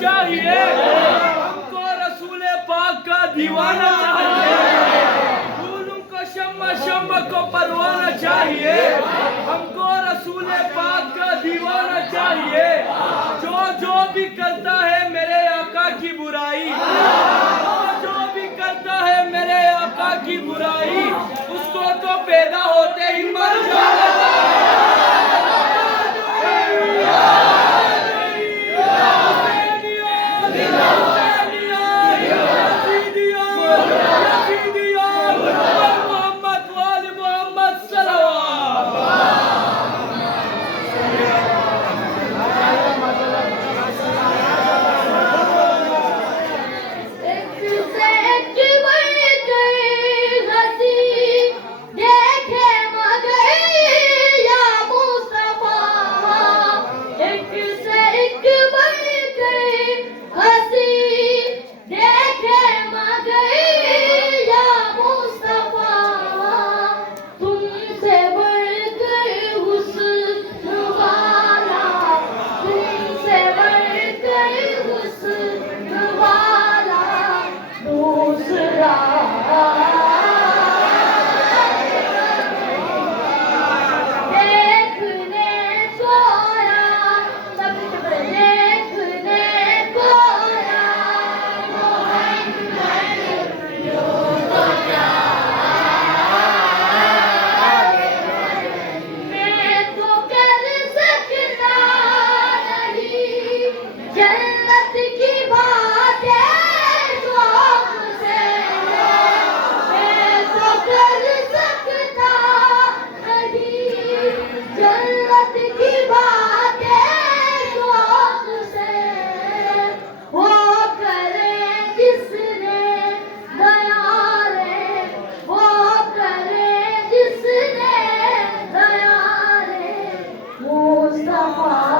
चाहिए, हमको रसूल पाक का दीवाना चाहिए, फूलों को शम्मा शम्मा को परवाना चाहिए, हमको रसूल पाक का दीवाना चाहिए। जो भी करता है मेरे आका की बुराई, जो भी करता है मेरे आका की बुराई, उसको तो पैदा होते ही मर जाना Mustafa